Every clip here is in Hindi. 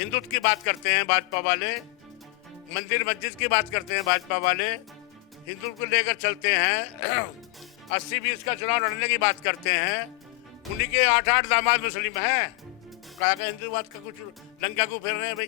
हिंदुत्व की बात करते हैं भाजपा वाले, मंदिर मस्जिद की बात करते हैं भाजपा वाले, हिंदुत्व को लेकर चलते हैं। 80-20 का चुनाव लड़ने की बात करते हैं। उन्हीं के 8-8 दामाद मुस्लिम हैं। कहा का हिंदुवाद का कुछ लंका को फिर रहे हैं भाई।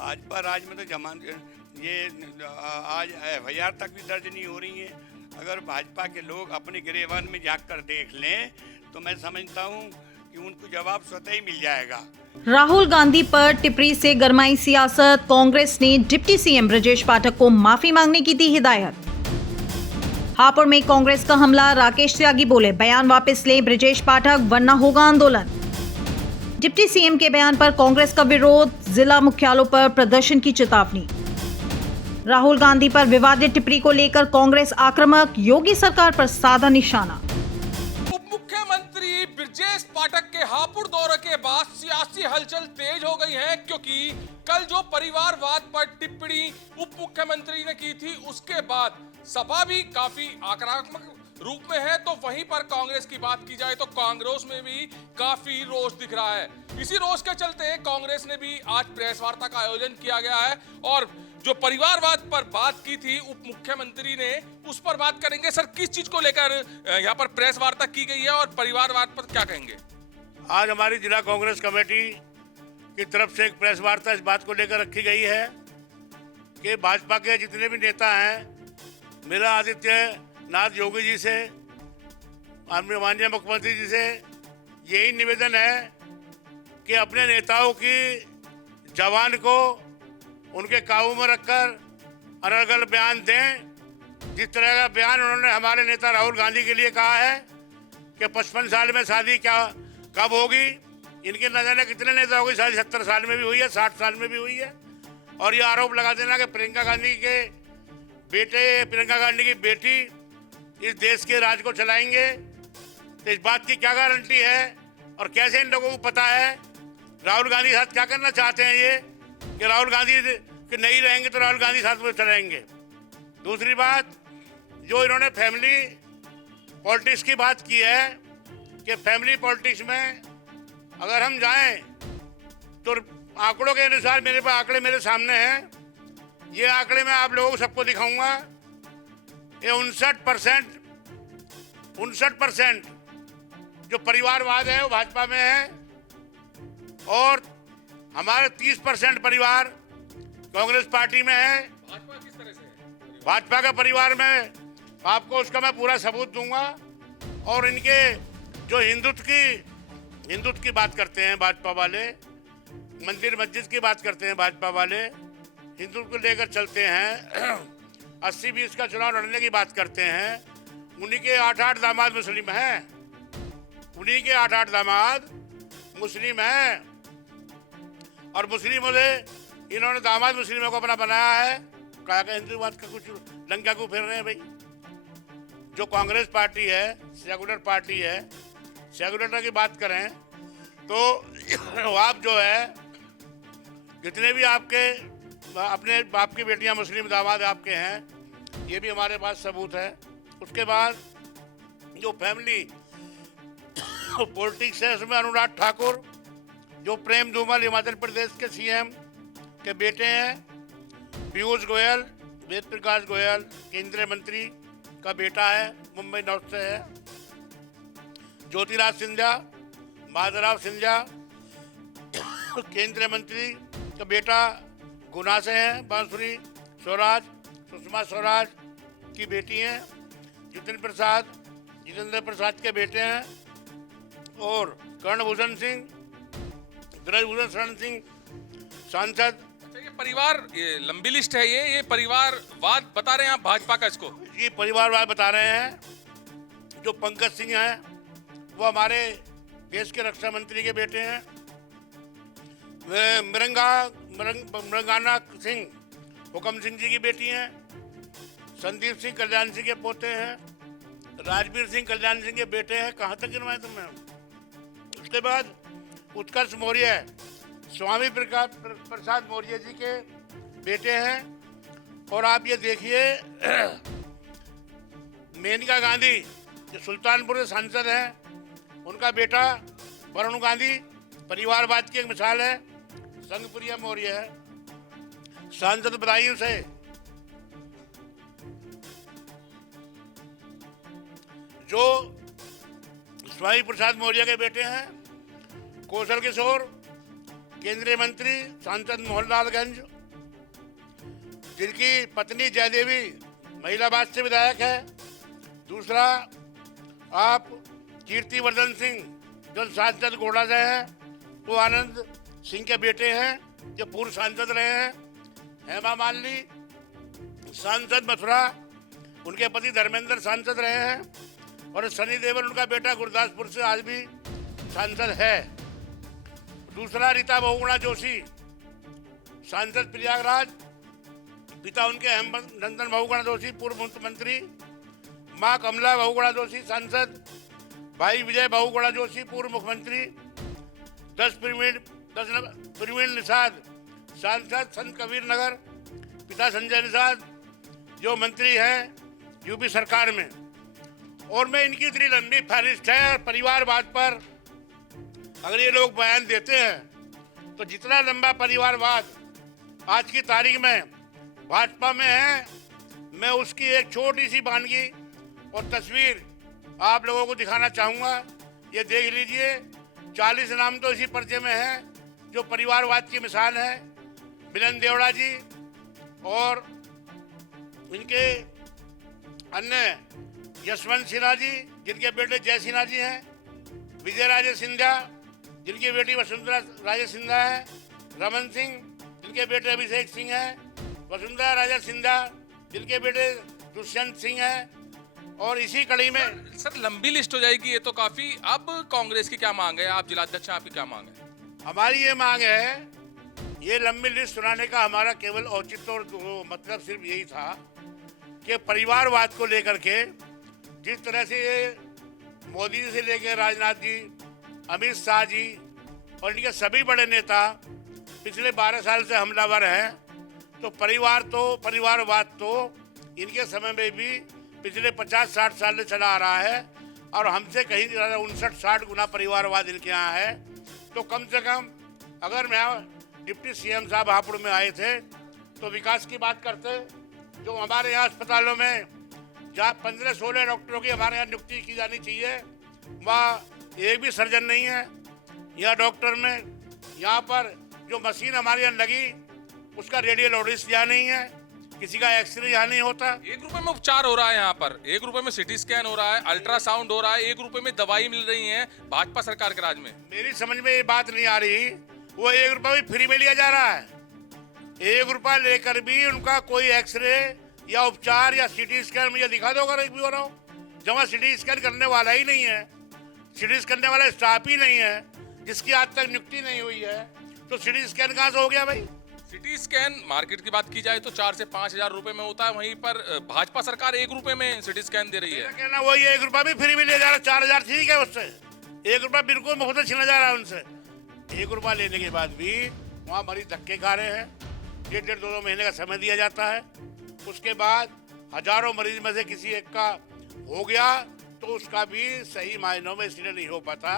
भाजपा राज में तो जमान ये आज FIR तक भी दर्ज नहीं हो रही है। अगर भाजपा के लोग अपने गिरेबान में जाकर देख लें तो मैं समझता हूँ कि उनको जवाब स्वतः ही मिल जाएगा। राहुल गांधी पर टिप्पणी से गरमाई सियासत। कांग्रेस ने डिप्टी सीएम ब्रजेश पाठक को माफी मांगने की दी हिदायत। हापुड़ में कांग्रेस का हमला। राकेश त्यागी बोले, बयान वापस ले ब्रजेश पाठक वरना होगा आंदोलन। डिप्टी सीएम के बयान पर कांग्रेस का विरोध। जिला मुख्यालयों पर प्रदर्शन की चेतावनी। राहुल गांधी पर विवादित टिप्पणी को लेकर कांग्रेस आक्रामक। योगी सरकार पर साधा निशाना। उप मुख्यमंत्री ब्रजेश पाठक के हापुड़ दौरे के बाद सियासी हलचल तेज हो गई है, क्योंकि कल जो परिवारवाद पर टिप्पणी उप मुख्यमंत्री ने की थी उसके बाद सभा भी काफी आक्रामक रूप में है। तो वहीं पर कांग्रेस की बात की जाए तो कांग्रेस में भी काफी रोष दिख रहा है। इसी रोष के चलते कांग्रेस ने भी आज प्रेस वार्ता का आयोजन किया गया है और जो परिवारवाद पर बात की थी उप मुख्यमंत्री ने, उस पर बात करेंगे। सर, किस चीज को लेकर यहाँ पर प्रेस वार्ता की गई है और परिवारवाद पर क्या कहेंगे? आज हमारी जिला कांग्रेस कमेटी की तरफ से एक प्रेस वार्ता इस बात को लेकर रखी गई है कि भाजपा के जितने भी नेता हैं, मेरा आदित्य नाथ योगी जी से, माननीय मुख्यमंत्री जी से यही निवेदन है कि अपने नेताओं की जवान को उनके काबू में रखकर अलग अलग बयान दें। जिस तरह का बयान उन्होंने हमारे नेता राहुल गांधी के लिए कहा है कि 55 साल में शादी क्या कब होगी, इनके न जाने कितने नेताओं की शादी 70 साल में भी हुई है, 60 साल में भी हुई है। और ये आरोप लगा देना कि प्रियंका गांधी के बेटे, प्रियंका गांधी की बेटी इस देश के राज को चलाएंगे, तो इस बात की क्या गारंटी है और कैसे इन लोगों को पता है राहुल गांधी के साथ क्या करना चाहते हैं ये कि राहुल गांधी के नहीं रहेंगे तो राहुल गांधी साथ में चलाएंगे। दूसरी बात, जो इन्होंने फैमिली पॉलिटिक्स की बात की है कि फैमिली पॉलिटिक्स में अगर हम जाएं तो आंकड़ों के अनुसार मेरे पास आंकड़े मेरे सामने हैं, ये आंकड़े मैं आप लोगों को सबको दिखाऊंगा। ये 59% जो परिवारवाद है वो भाजपा में है और हमारे 30% परिवार कांग्रेस पार्टी में है। भाजपा किस तरह से है? भाजपा का परिवार में आपको उसका मैं पूरा सबूत दूंगा। और इनके जो हिंदुत्व की बात करते हैं भाजपा वाले, मंदिर मस्जिद की बात करते हैं भाजपा वाले, हिंदुत्व को लेकर चलते हैं। 80-20 का चुनाव लड़ने की बात करते हैं। उन्हीं के 8-8 दामाद मुस्लिम हैं। उन्हीं के 8-8 दामाद मुस्लिम हैं और मुस्लिमों से इन्होंने दामाद मुस्लिमों को अपना बनाया है। कहा का हिंदुवाद का कुछ लंका को फिर रहे हैं भाई। जो कांग्रेस पार्टी है, सेकुलर पार्टी है, सेकुलर की बात करें तो आप जो है जितने भी आपके अपने बाप की बेटियां मुस्लिम दामाद आपके हैं, ये भी हमारे पास सबूत है। उसके बाद जो फैमिली पॉलिटिक्स है उसमें अनुराग ठाकुर जो प्रेम धूमल हिमाचल प्रदेश के सीएम के बेटे हैं, पीयूष गोयल, वेद प्रकाश गोयल केंद्रीय मंत्री का बेटा है, मुंबई नॉर्थ से है, ज्योतिराज सिंधिया, माधवराव सिंधिया केंद्रीय मंत्री का बेटा गुना से हैं, बांसुरी स्वराज, सुषमा स्वराज की बेटी हैं, जितेंद्र प्रसाद के बेटे हैं और कर्णभूषण सिंह, ब्रजभूषण शरण सिंह सांसद। ये परिवार, ये लंबी लिस्ट है, ये परिवारवाद बता रहे हैं आप भाजपा का इसको? ये परिवारवाद बता रहे हैं। जो पंकज सिंह हैं वो हमारे देश के रक्षा मंत्री के बेटे हैं। मृंगाना सिंह हुकम सिंह जी की बेटी हैं। संदीप सिंह कल्याण सिंह के पोते हैं। राजवीर सिंह कल्याण सिंह के बेटे हैं। कहाँ तक गिनवाए तुमने? उसके बाद उत्कर्ष मौर्य स्वामी प्रसाद मौर्य जी के बेटे हैं। और आप ये देखिए मेनका गांधी जो सुल्तानपुर के सांसद हैं, उनका बेटा वरुण गांधी परिवारवाद की एक मिसाल है। संगप्रिया मौर्य है, सांसद बदायूं से जो स्वामी प्रसाद मौर्य के बेटे हैं, कौशल किशोर केंद्रीय मंत्री, सांसद मोहनलालगंज, जिनकी पत्नी जयदेवी महिलाबाद से विधायक है। दूसरा आप कीर्तिवर्धन सिंह जो सांसद गोड़ा से हैं, वो आनंद सिंह के बेटे हैं जो पूर्व सांसद रहे हैं। हेमा मालिनी सांसद मथुरा, उनके पति धर्मेंद्र सांसद रहे हैं। और सनी देओल उनका बेटा गुरदासपुर से आज भी सांसद है। दूसरा रीता बहुगुणा जोशी सांसद प्रयागराज, पिता उनके हेमनंदन बहुगुणा जोशी पूर्व मुख्यमंत्री, मां कमला बहुगुणा जोशी सांसद, भाई विजय बहुगुणा जोशी पूर्व मुख्यमंत्री, 10 प्रवीण निषाद सांसद संत कबीर नगर, पिता संजय निषाद जो मंत्री हैं यूपी सरकार में। और मैं इनकी इतनी लंबी फहरिस्त है परिवारवाद पर, अगर ये लोग बयान देते हैं तो जितना लंबा परिवारवाद आज की तारीख में भाजपा में है, मैं उसकी एक छोटी सी वानगी और तस्वीर आप लोगों को दिखाना चाहूँगा। ये देख लीजिए, 40 नाम तो इसी पर्चे में हैं जो परिवारवाद की मिसाल है। मिलन देवड़ा जी और इनके अन्य यशवंत सिन्हा जी जिनके बेटे जय सिन्हा जी हैं, विजय राजे सिंधिया जिनकी बेटी वसुंधरा राजे सिंधिया है, रमन सिंह जिनके बेटे अभिषेक सिंह हैं, वसुंधरा राजे सिंधिया जिनके बेटे दुष्यंत सिंह हैं। और इसी कड़ी में सर लंबी लिस्ट हो जाएगी ये तो काफी। अब कांग्रेस की क्या मांग है? आप जिलाध्यक्ष हैं, आपकी क्या मांग है? हमारी ये मांग है, ये लंबी लिस्ट सुनाने का हमारा केवल औचित्य और मतलब सिर्फ यही था कि परिवारवाद को लेकर के जिस तरह से मोदी जी से लेकर राजनाथ जी, अमित शाह जी और इनके सभी बड़े नेता पिछले 12 साल से हमलावर हैं, तो परिवारवाद तो इनके समय में भी पिछले 50-60 साल से चला आ रहा है और हमसे कहीं ज़्यादा 59-60 गुना परिवारवाद इनके यहाँ है। तो कम से कम अगर मैं डिप्टी सीएम साहब हापुड़ में आए थे तो विकास की बात करते, जो हमारे यहाँ अस्पतालों में जहाँ 15-16 डॉक्टरों की हमारे यहाँ नियुक्ति की जानी चाहिए, वहाँ एक भी सर्जन नहीं है। यहाँ डॉक्टर में यहाँ पर जो मशीन हमारे यहाँ लगी उसका रेडियोलॉजिस्ट यहाँ नहीं है, किसी का एक्सरे यहाँ नहीं होता। 1 रुपए में उपचार हो रहा है यहाँ पर, 1 रुपए में सिटी स्कैन हो रहा है, अल्ट्रासाउंड हो रहा है, 1 रुपए में दवाई मिल रही है भाजपा सरकार के राज में। मेरी समझ में ये बात नहीं आ रही, वो 1 रुपया भी फ्री में लिया जा रहा है। 1 रुपया लेकर भी उनका कोई एक्सरे या उपचार या सिटी स्कैन मुझे दिखा दो अगर भी हो रहा हो, जहाँ सिटी स्कैन करने वाला ही नहीं है, सिटी स्कैन करने वाला स्टाफ ही नहीं है, जिसकी आज तक नियुक्ति नहीं हुई है, तो सिटी स्कैन कहाँ से हो गया भाई? सिटी स्कैन मार्केट की बात की जाए तो 4 से 5 हजार रुपए में होता है, वहीं पर भाजपा सरकार 1 रुपए में सिटी स्कैन दे रही है। कहना वही 1 रुपया भी फ्री में ले जा रहा, 4000 ठीक है, उससे 1 रुपया बिल्कुल मुफ्त छीना जा रहा है उनसे। 1 रुपया लेने के बाद भी वहाँ मरीज धक्के खा रहे हैं। 1.5-2 महीने का समय दिया जाता है, उसके बाद हजारों मरीज में से किसी एक का हो गया तो उसका भी सही मायनों में इसलिए नहीं हो पाता,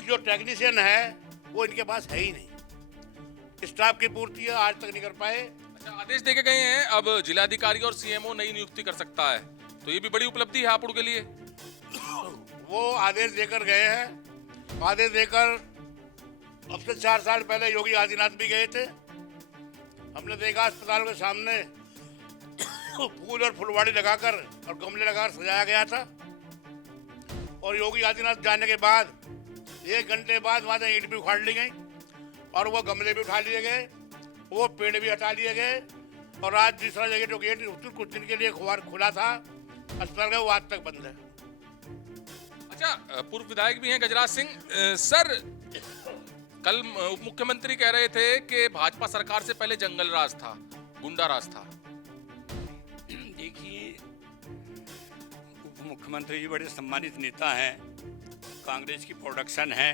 जो टेक्नीशियन है वो इनके पास है ही नहीं, स्टाफ की पूर्ति आज तक नहीं कर पाए। अच्छा, आदेश देके गए हैं, अब जिलाधिकारी और सीएमओ नई नियुक्ति कर सकता है, तो ये भी बड़ी उपलब्धि है हापुड़ के लिए। वो आदेश देकर गए हैं, आदेश देकर अब से 4 साल पहले योगी आदित्यनाथ भी गए थे। हमने देखा अस्पताल के सामने फूल और फुलवाड़ी लगाकर और गमले लगाकर सजाया गया था, और योगी आदित्यनाथ जाने के बाद 1 घंटे बाद वहाँ से ईंट भी उखाड़ ली गई और वो गमले भी उठा लिए गए, वो पेड़ भी हटा लिए गए, और आज दूसरा जगह जो गेट कुछ दिन के लिए खुला था अस्पताल का, वो आज तक बंद है। अच्छा, पूर्व विधायक भी हैं गजराज सिंह। सर, कल उप मुख्यमंत्री कह रहे थे कि भाजपा सरकार से पहले जंगल राज था, गुंडा राज था। देखिए, उप मुख्यमंत्री जी बड़े सम्मानित नेता हैं, कांग्रेस की प्रोडक्शन है,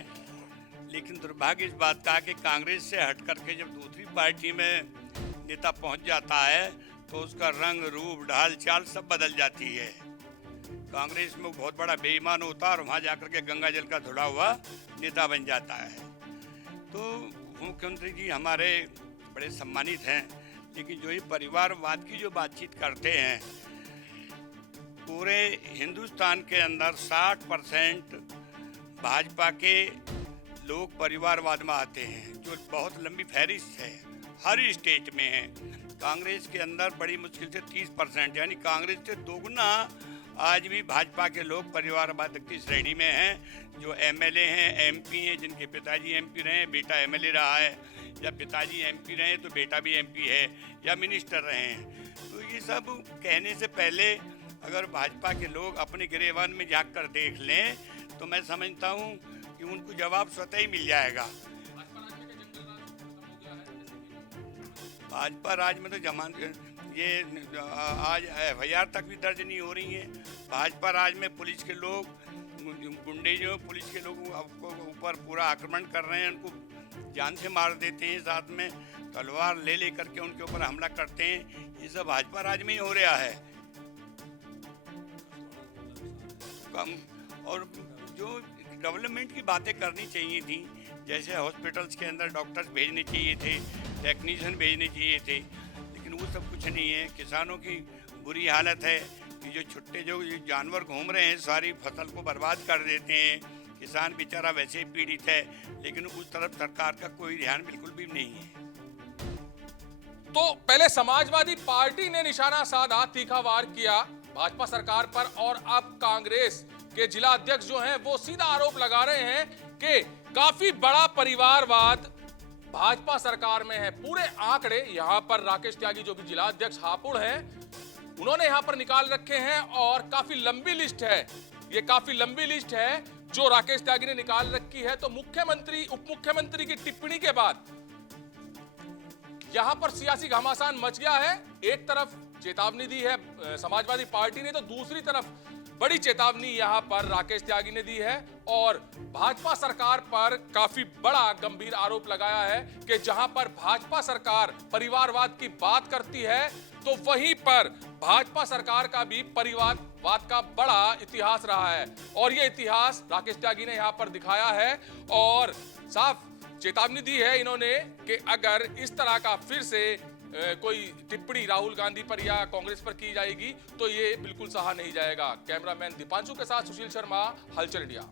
लेकिन दुर्भाग्य इस बात का कि कांग्रेस से हट करके जब दूसरी पार्टी में नेता पहुंच जाता है तो उसका रंग रूप ढाल चाल सब बदल जाती है। कांग्रेस में बहुत बड़ा बेईमान होता है और वहाँ जाकर के गंगा जल का धुला हुआ नेता बन जाता है। तो उप मुख्यमंत्री जी हमारे बड़े सम्मानित हैं, लेकिन जो ये परिवारवाद की जो बातचीत करते हैं, पूरे हिंदुस्तान के अंदर 60% भाजपा के लोग परिवारवाद में आते हैं, जो बहुत लंबी फहरिस्त है, हर स्टेट में है। कांग्रेस के अंदर बड़ी मुश्किल से 30%, यानी कांग्रेस से दोगुना आज भी भाजपा के लोग परिवारवाद की श्रेणी में हैं। जो एमएलए हैं, एमपी हैं, जिनके पिताजी एमपी रहे हैं, बेटा एमएलए रहा है, या पिताजी एमपी रहे तो बेटा भी एमपी है, या मिनिस्टर रहे हैं। तो ये सब कहने से पहले अगर भाजपा के लोग अपने गिरेबान में झाँक कर देख लें तो मैं समझता हूँ कि उनको जवाब स्वतः ही मिल जाएगा। भाजपा राज में तो ये आज FIR तक भी दर्ज नहीं हो रही है। भाजपा राज में पुलिस के लोग, गुंडे जो पुलिस के लोग ऊपर पूरा आक्रमण कर रहे हैं, उनको जान से मार देते हैं, साथ में तलवार ले लेकर के उनके ऊपर हमला करते हैं। ये सब भाजपा राज में ही हो रहा है। कम और जो डेवलपमेंट की बातें करनी चाहिए थी, जैसे हॉस्पिटल्स के अंदर डॉक्टर्स भेजने चाहिए थे, टेक्नीशियन भेजने चाहिए थे, लेकिन वो सब कुछ नहीं है। किसानों की बुरी हालत है कि जो छुट्टे जो जानवर घूम रहे हैं, सारी फसल को बर्बाद कर देते हैं। किसान बेचारा वैसे ही पीड़ित है, लेकिन उस तरफ सरकार का कोई ध्यान बिल्कुल भी नहीं है। तो पहले समाजवादी पार्टी ने निशाना साधा, तीखा वार किया भाजपा सरकार पर, और अब कांग्रेस के जिला अध्यक्ष जो हैं वो सीधा आरोप लगा रहे हैं कि काफी बड़ा परिवारवाद भाजपा सरकार में है। पूरे आंकड़े यहां पर राकेश त्यागी जो कि जिला अध्यक्ष हापुड़ हैं, उन्होंने यहां पर निकाल रखे हैं, और काफी लंबी लिस्ट है। ये काफी लंबी लिस्ट है जो राकेश त्यागी ने निकाल रखी है। तो मुख्यमंत्री, उप मुख्यमंत्री की टिप्पणी के बाद यहां पर सियासी घमासान मच गया है। एक तरफ चेतावनी दी है समाजवादी पार्टी ने, तो दूसरी तरफ बड़ी चेतावनी यहां पर राकेश त्यागी ने दी है, और भाजपा सरकार पर काफी बड़ा गंभीर आरोप लगाया है कि जहां पर भाजपा सरकार परिवारवाद की बात करती है, तो वहीं पर भाजपा सरकार का भी परिवारवाद का बड़ा इतिहास रहा है, और यह इतिहास राकेश त्यागी ने यहां पर दिखाया है, और साफ चेतावनी दी है इन्होंने कि अगर इस तरह का फिर से कोई टिप्पणी राहुल गांधी पर या कांग्रेस पर की जाएगी तो ये बिल्कुल सहा नहीं जाएगा। कैमरामैन दीपांशु के साथ सुशील शर्मा, हलचल इंडिया।